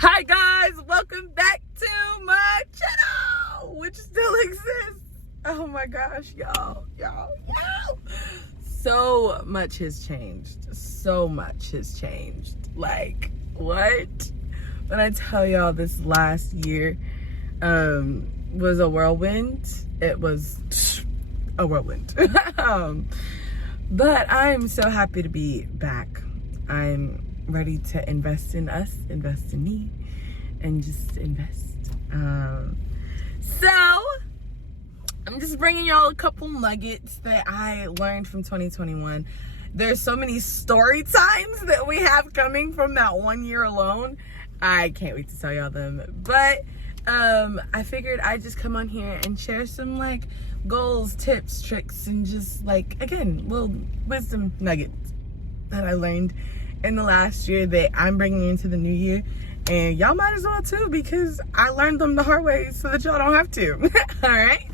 Hi guys, welcome back to my channel, which still exists. Oh my gosh, y'all. So much has changed. So much has changed. Like, what? When I tell y'all this last year was a whirlwind, it was a whirlwind. But I'm so happy to be back. I'm ready to invest in us, invest in me, and just invest. So I'm just bringing y'all a couple nuggets that I learned from 2021. There's so many story times that we have coming from that 1 year alone. I can't wait to tell y'all them. But I figured I'd just come on here and share some like goals, tips, tricks, and just like, again, little wisdom nuggets that I learned in the last year that I'm bringing into the new year. And y'all might as well too, because I learned them the hard way so that y'all don't have to. All right.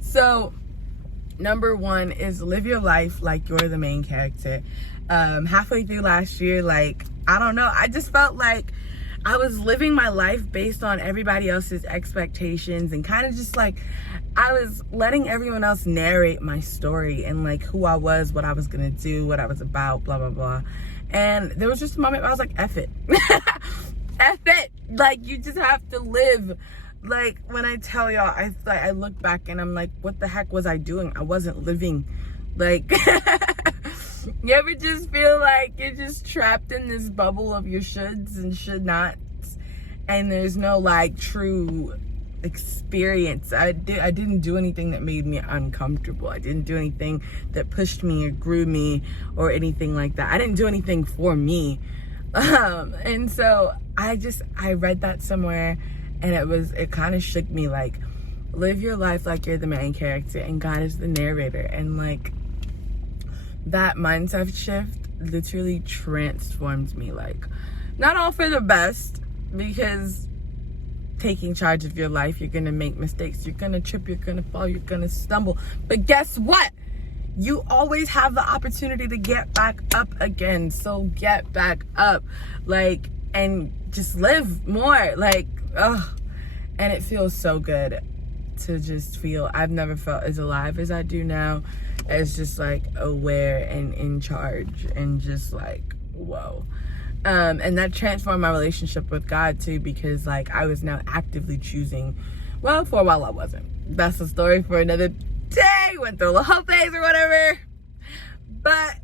So number one is live your life like you're the main character. Halfway through last year, like, I don't know, I just felt like I was living my life based on everybody else's expectations, and kind of just like I was letting everyone else narrate my story and like who I was, what I was gonna do, what I was about, blah blah blah. And there was just a moment where I was like, F it. F it. Like, you just have to live. Like, when I tell y'all, I look back and I'm like, what the heck was I doing? I wasn't living. Like, you ever just feel like you're just trapped in this bubble of your shoulds and should nots, and there's no like true experience. I didn't do anything that made me uncomfortable. I didn't do anything that pushed me or grew me or anything like that. I didn't do anything for me. And so I read that somewhere, and it kind of shook me. Like, live your life like you're the main character and God is the narrator. And like, that mindset shift literally transformed me. Like, not all for the best, because taking charge of your life, you're gonna make mistakes, you're gonna trip, you're gonna fall, you're gonna stumble, but guess what? You always have the opportunity to get back up again. So get back up, like, and just live more. Like, and it feels so good to just feel, I've never felt as alive as I do now, as just like aware and in charge, and just like, whoa. And that transformed my relationship with God too, because like I was now actively choosing, well, for a while I wasn't. That's a story for another day. Went through a whole phase or whatever. But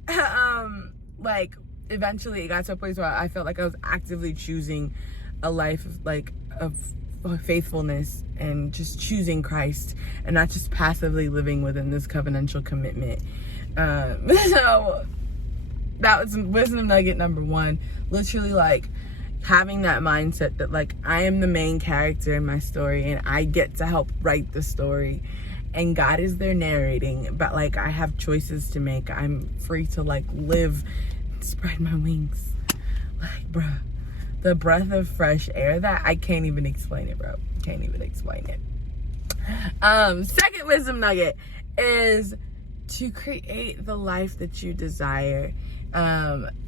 like, eventually it got to a place where I felt like I was actively choosing a life of like of faithfulness and just choosing Christ, and not just passively living within this covenantal commitment. So that was wisdom nugget number one. Literally, like, having that mindset that like I am the main character in my story and I get to help write the story, and God is there narrating, but like I have choices to make. I'm free to like live, spread my wings. Like, bruh, the breath of fresh air, that I can't even explain it, bro. Can't even explain it. Second wisdom nugget is to create the life that you desire.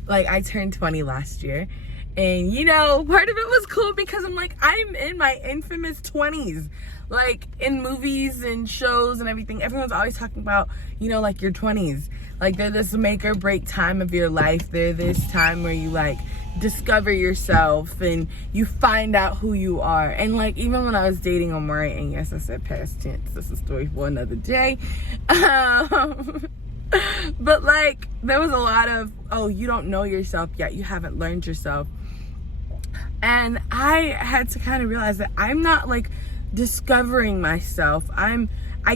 Like, I turned 20 last year, and you know, part of it was cool because I'm like, I'm in my infamous 20s. Like, in movies and shows and everything, everyone's always talking about, you know, like your 20s. Like, they're this make or break time of your life. They're this time where you like discover yourself and you find out who you are. And like, even when I was dating Omari, and yes, I said past tense, this is a story for another day. But like, there was a lot of, oh, you don't know yourself yet, you haven't learned yourself. And I had to kind of realize that I'm not like discovering myself. I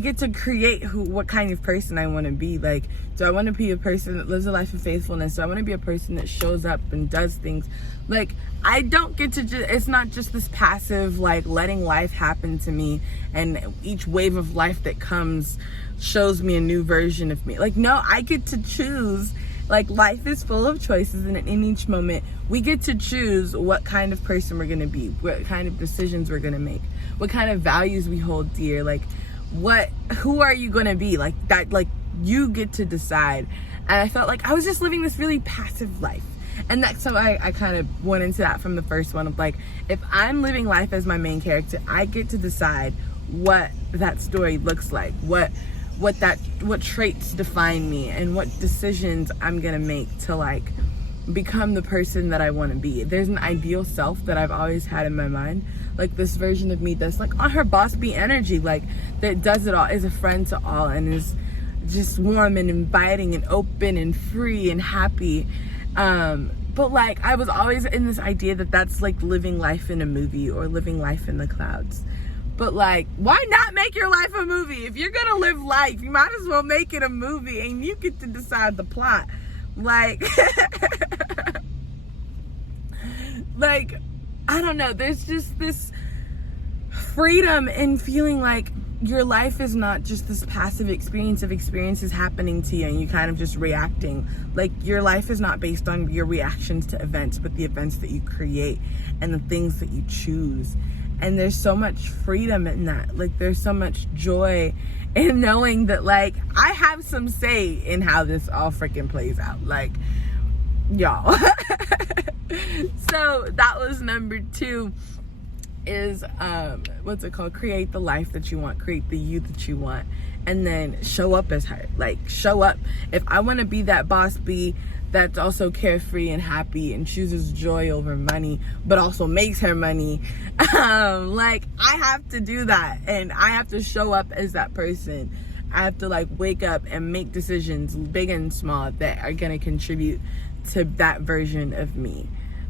get to create what kind of person I want to be. Like, do I want to be a person that lives a life of faithfulness? Do I want to be a person that shows up and does things? Like, I don't get to it's not just this passive, like, letting life happen to me, and each wave of life that comes shows me a new version of me. Like, no, I get to choose. Like, life is full of choices, and in each moment we get to choose what kind of person we're going to be, what kind of decisions we're going to make, what kind of values we hold dear. Like, who are you going to be? Like, that, like, you get to decide. And I felt like I was just living this really passive life, And that, so I kind of went into that from the first one of like, if I'm living life as my main character, I get to decide what that story looks like, what traits define me, and what decisions I'm gonna make to like become the person that I want to be. There's an ideal self that I've always had in my mind, like this version of me that's like on her boss bee energy, like that does it all, is a friend to all, and is just warm and inviting and open and free and happy. But like I was always in this idea that that's like living life in a movie or living life in the clouds. But like, why not make your life a movie? If you're gonna live life, you might as well make it a movie and you get to decide the plot. Like, like, I don't know, there's just this freedom in feeling like your life is not just this passive experience of experiences happening to you and you kind of just reacting. Like, your life is not based on your reactions to events, but the events that you create and the things that you choose. And there's so much freedom in that. Like, there's so much joy in knowing that, like, I have some say in how this all freaking plays out. Like, y'all. So that was number 2, is what's it called? Create the life that you want, create the you that you want, and then show up as her. Like, show up. If I want to be that boss bee that's also carefree and happy and chooses joy over money, but also makes her money, like, I have to do that, and I have to show up as that person. I have to like wake up and make decisions, big and small, that are gonna contribute to that version of me.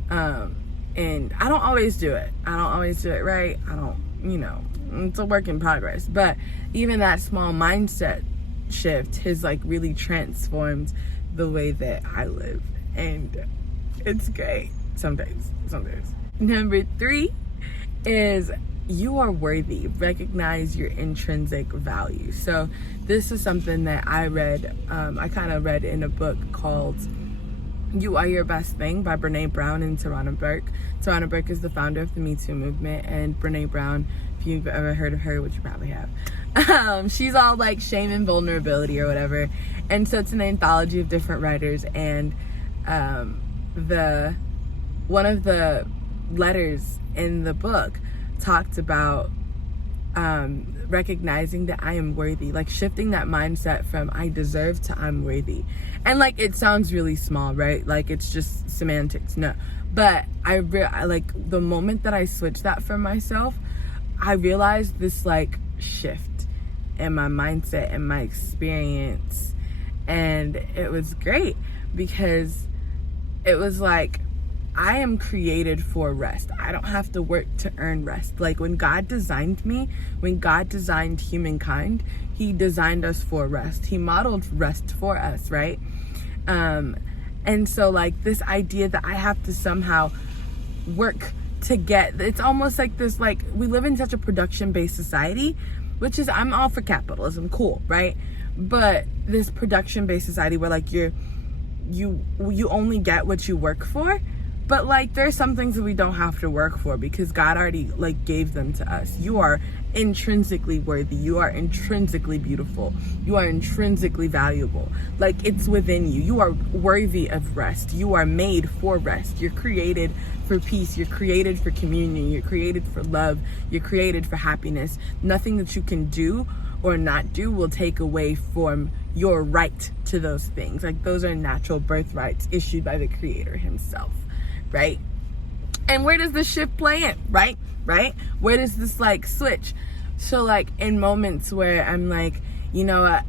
And I don't always do it. I don't always do it right. I don't, you know, it's a work in progress. But even that small mindset shift has like really transformed the way that I live. And it's great. Some days. Number 3 is you are worthy. Recognize your intrinsic value. So this is something that I read. I kind of read in a book called You Are Your Best Thing by Brene Brown and Tarana Burke. Tarana Burke is the founder of the Me Too movement, and Brene Brown, if you've ever heard of her, which you probably have, she's all like shame and vulnerability or whatever. And so it's an anthology of different writers, and one of the letters in the book talked about recognizing that I am worthy, like shifting that mindset from I deserve to I'm worthy. And like, it sounds really small, right? Like, it's just semantics. No, but I like the moment that I switched that for myself, I realized this like shift in my mindset and my experience, and it was great because it was like, I am created for rest. I don't have to work to earn rest. Like, when God designed me, when God designed humankind, he designed us for rest. He modeled rest for us, right? And so like this idea that I have to somehow work to get, it's almost like this, like, we live in such a production-based society, which is, I'm all for capitalism, cool, right? But this production-based society where like you only get what you work for. But like, there's some things that we don't have to work for because God already like gave them to us. You are intrinsically worthy. You are intrinsically beautiful. You are intrinsically valuable. Like, it's within you. You are worthy of rest. You are made for rest. You're created for peace. You're created for communion. You're created for love. You're created for happiness. Nothing that you can do or not do will take away from your right to those things. Like, those are natural birthrights issued by the Creator himself. Right? And where does this shift play in? Right? Where does this like switch? So like, in moments where I'm like, you know what,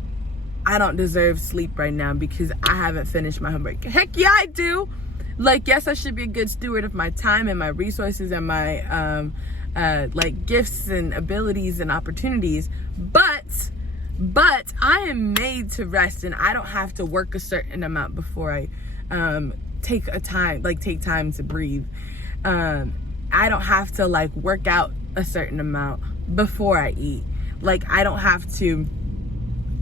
I don't deserve sleep right now because I haven't finished my homework. Heck yeah, I do. Like, yes, I should be a good steward of my time and my resources and my like gifts and abilities and opportunities. But I am made to rest, and I don't have to work a certain amount before I take time to breathe. I don't have to like work out a certain amount before I eat. Like, I don't have to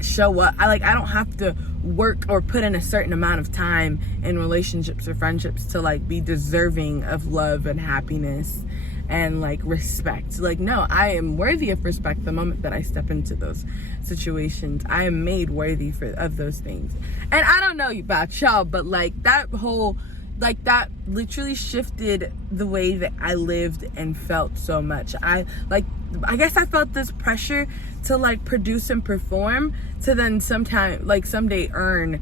show up. I don't have to work or put in a certain amount of time in relationships or friendships to like be deserving of love and happiness and like respect. Like, no, I am worthy of respect the moment that I step into those situations. I am made worthy of those things. And I don't know about y'all, but like, that whole like that literally shifted the way that I lived and felt so much. I guess I felt this pressure to like produce and perform to then someday earn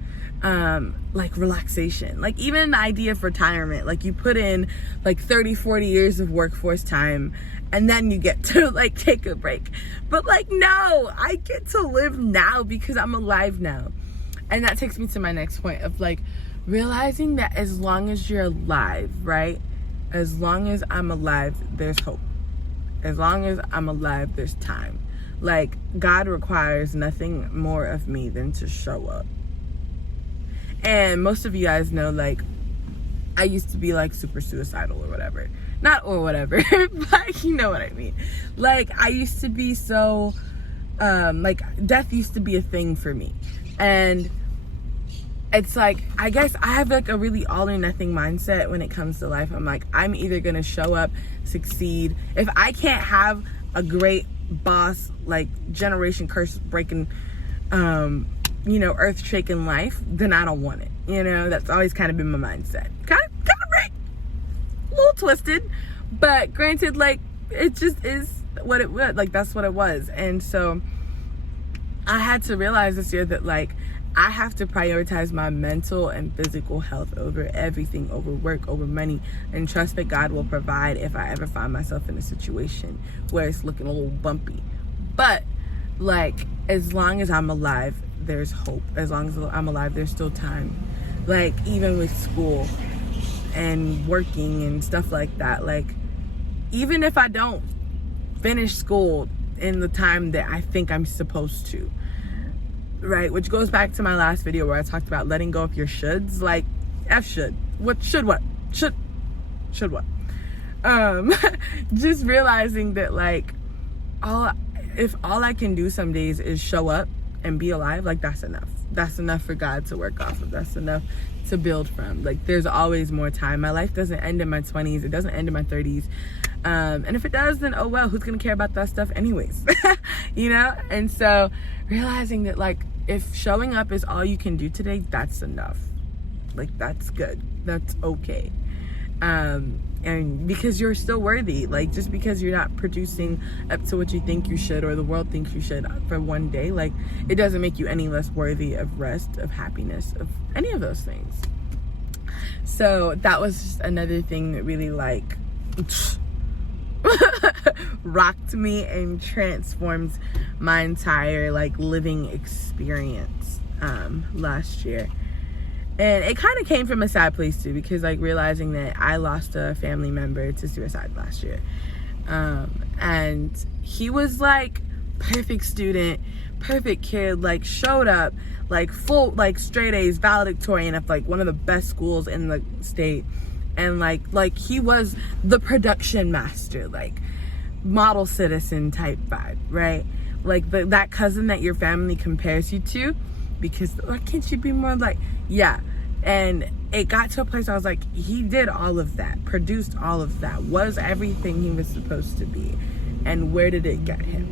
like relaxation. Like even the idea of retirement, like you put in like 30-40 years of workforce time and then you get to like take a break. But like, no, I get to live now because I'm alive now. And that takes me to my next point of like realizing that as long as you're alive, right? As long as I'm alive, there's hope. As long as I'm alive, there's time. Like, God requires nothing more of me than to show up. And most of you guys know, like, I used to be like super suicidal or whatever. Not or whatever, but you know what I mean. Like, I used to be so, like, death used to be a thing for me. And it's like, I guess I have like a really all or nothing mindset when it comes to life. I'm like, I'm either gonna show up, succeed. If I can't have a great boss, like generation curse breaking, earth shaking life, then I don't want it. That's always kind of been my mindset. Kind of right, a little twisted, but granted, like it just is what it was. Like that's what it was. And so I had to realize this year that like I have to prioritize my mental and physical health over everything, over work, over money, and trust that God will provide if I ever find myself in a situation where it's looking a little bumpy. But like, as long as I'm alive, there's hope. As long as I'm alive, there's still time. Like, even with school and working and stuff like that, like, even if I don't finish school in the time that I think I'm supposed to, right, which goes back to my last video where I talked about letting go of your shoulds. Like, F should. What should what? Should what? Just realizing that like if all I can do some days is show up and be alive, like that's enough. That's enough for God to work off of. That's enough to build from. Like there's always more time. My life doesn't end in my 20s. It doesn't end in my 30s. And if it does, then oh well, who's gonna care about that stuff anyways? And so realizing that like if showing up is all you can do today, that's enough. Like that's good. That's okay. And because you're still worthy, like just because you're not producing up to what you think you should or the world thinks you should for one day, like it doesn't make you any less worthy of rest, of happiness, of any of those things. So that was just another thing that really like rocked me and transformed my entire like living experience last year. And it kind of came from a sad place too, because like realizing that I lost a family member to suicide last year, and he was like perfect student, perfect kid, like showed up like full like straight A's, valedictorian of like one of the best schools in the state, and like he was the production master, like model citizen type vibe, right? Like that cousin that your family compares you to, because or can't you be more like, yeah. And it got to a place I was like, he did all of that, produced all of that, was everything he was supposed to be. And where did it get him?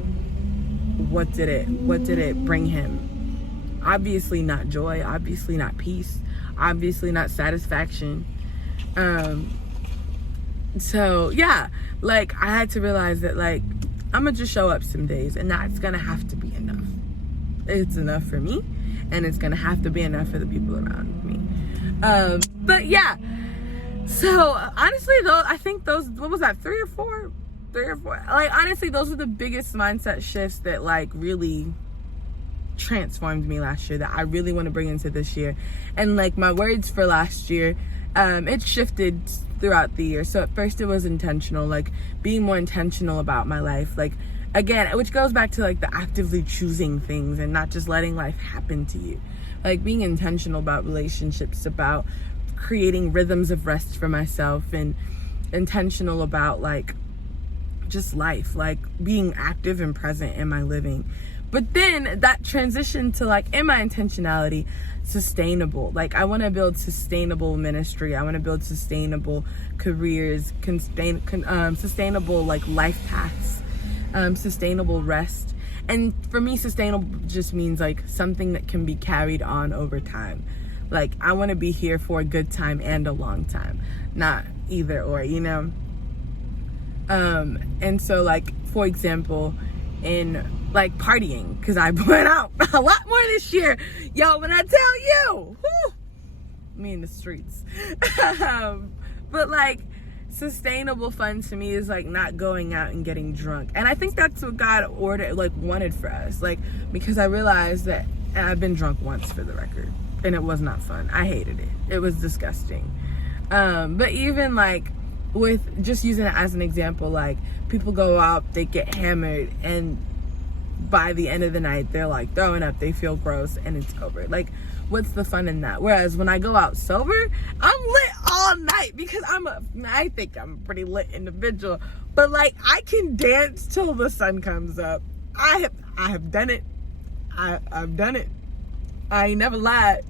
What did it bring him? Obviously not joy, obviously not peace, obviously not satisfaction. So yeah, like I had to realize that like I'm gonna just show up some days, and that's gonna have to be enough. It's enough for me, and it's gonna have to be enough for the people around me. But yeah, so honestly though, I think those, what was that, three or four, like honestly those were the biggest mindset shifts that like really transformed me last year, that I really want to bring into this year. And like my words for last year, it shifted throughout the year. So at first it was intentional, like being more intentional about my life, like again, which goes back to like the actively choosing things and not just letting life happen to you, like being intentional about relationships, about creating rhythms of rest for myself, and intentional about like just life, like being active and present in my living. But then that transitioned to like, in my intentionality, sustainable. Like I want to build sustainable ministry. I want to build sustainable careers, sustainable like life paths, sustainable rest. And for me, sustainable just means like something that can be carried on over time. Like, I want to be here for a good time and a long time, not either or, you know? And so, like, for example, in like partying, because I went out a lot more this year. Yo, when I tell you, whew, me in the streets. But like, sustainable fun to me is like not going out and getting drunk. And I think that's what God wanted for us. Like, because I realized that, and I've been drunk once for the record, and it was not fun. I hated it. It was disgusting. But even like with just using it as an example, like people go out, they get hammered, and by the end of the night, they're like throwing up, they feel gross, and it's over. Like, what's the fun in that? Whereas when I go out sober, I'm lit all night because I think I'm a pretty lit individual. But like, I can dance till the sun comes up. I have done it. I've done it. I ain't never lied.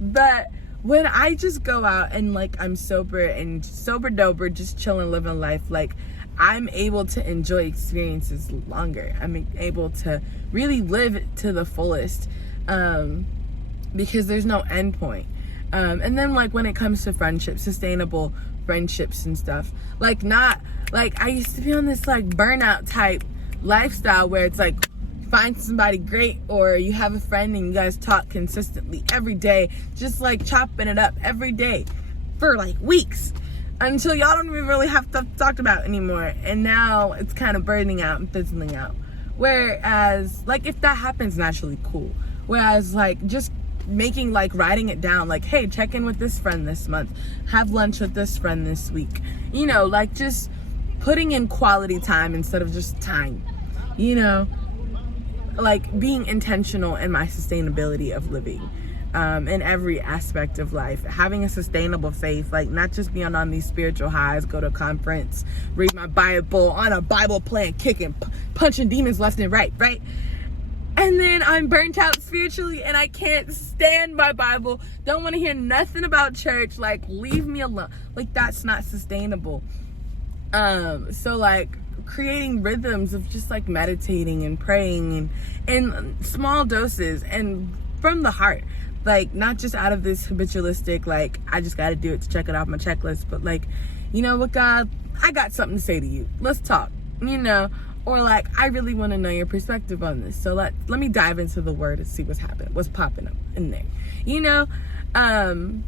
But when I just go out and like I'm sober and sober-dober, just chilling, living life, like I'm able to enjoy experiences longer. I'm able to really live to the fullest because there's no end point. And then like when it comes to friendships, sustainable friendships and stuff, like not like I used to be on this like burnout type lifestyle where it's like find somebody great, or you have a friend and you guys talk consistently every day, just like chopping it up every day for like weeks until y'all don't even really have stuff to talk about anymore. And now it's kind of burning out and fizzling out. Whereas like if that happens naturally, cool. Whereas like just making like writing it down, like, hey, check in with this friend this month, have lunch with this friend this week, you know, like just putting in quality time instead of just time, you know, like being intentional in my sustainability of living in every aspect of life, having a sustainable faith, like not just being on these spiritual highs, go to a conference, read my Bible, on a Bible plan, kicking, punching demons left and right, and then I'm burnt out spiritually and I can't stand my Bible, don't want to hear nothing about church, like leave me alone. Like that's not sustainable. So like creating rhythms of just like meditating and praying and in small doses and from the heart, like not just out of this habitualistic, like I just got to do it to check it off my checklist, but like, you know what, God, I got something to say to you, let's talk, you know, or like I really want to know your perspective on this, so let me dive into the word and see what's happening, what's popping up in there, you know.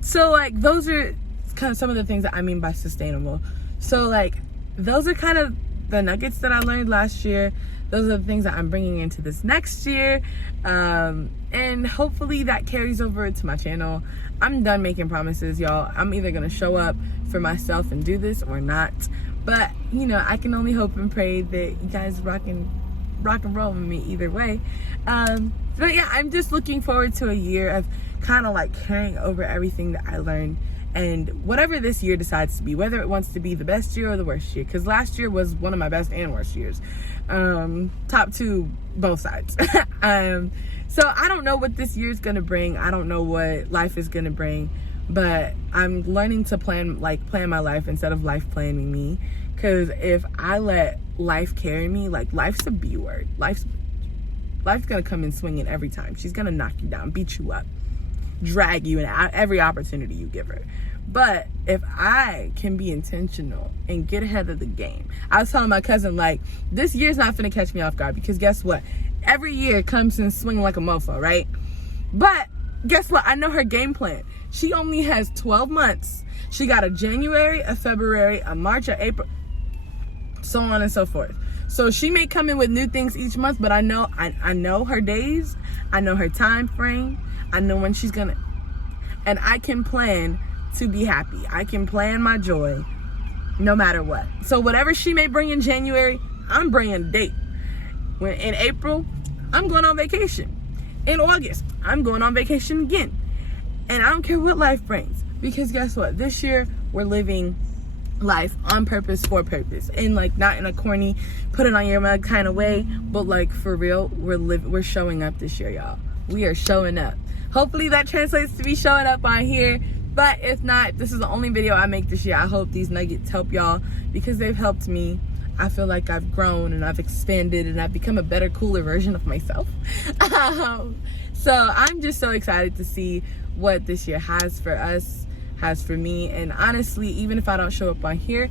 So like those are kind of some of the things that I mean by sustainable. So like those are kind of the nuggets that I learned last year. Those are the things that I'm bringing into this next year. And hopefully that carries over to my channel. I'm done making promises, y'all. I'm either going to show up for myself and do this or not. But, you know, I can only hope and pray that you guys rock and roll with me either way. But yeah, I'm just looking forward to a year of kind of like carrying over everything that I learned. And whatever this year decides to be, whether it wants to be the best year or the worst year, because last year was one of my best and worst years. Top two, both sides. So I don't know what this year is going to bring. I don't know what life is going to bring, but I'm learning to plan my life instead of life planning me. Because if I let life carry me, like life's a B word. Life's going to come in swinging every time. She's going to knock you down, beat you up, drag you in every opportunity you give her. But if I can be intentional and get ahead of the game, I was telling my cousin, like, this year's not finna catch me off guard, because guess what? Every year comes in swinging like a mofo, right? But guess what? I know her game plan. She only has 12 months. She got a January, a February, a March, a April, so on and so forth. So she may come in with new things each month, but I know her days, I know her time frame, I know when she's gonna, and I can plan to be happy. I can plan my joy no matter what. So whatever she may bring in January, I'm bringing a date. When in April, I'm going on vacation. In August, I'm going on vacation again. And I don't care what life brings, because guess what? This year, we're living life on purpose, for purpose, and like not in a corny, put it on your mug kind of way, but like for real, we're showing up this year, y'all. We are showing up. Hopefully that translates to be showing up on here. But if not, this is the only video I make this year. I hope these nuggets help y'all, because they've helped me. I feel like I've grown and I've expanded and I've become a better, cooler version of myself. So I'm just so excited to see what this year has for us, has for me. And honestly, even if I don't show up on here,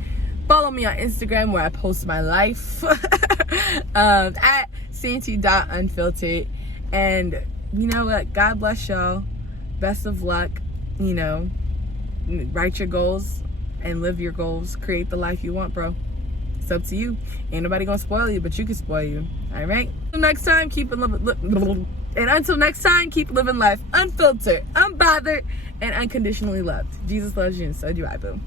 follow me on Instagram where I post my life at Santee.Unfiltered. And you know what? God bless y'all. Best of luck. You know, write your goals and live your goals. Create the life you want, bro. It's up to you. Ain't nobody gonna spoil you, but you can spoil you. All right. Until next time, keep living. And until next time, keep living life unfiltered, unbothered, and unconditionally loved. Jesus loves you, and so do I, boo.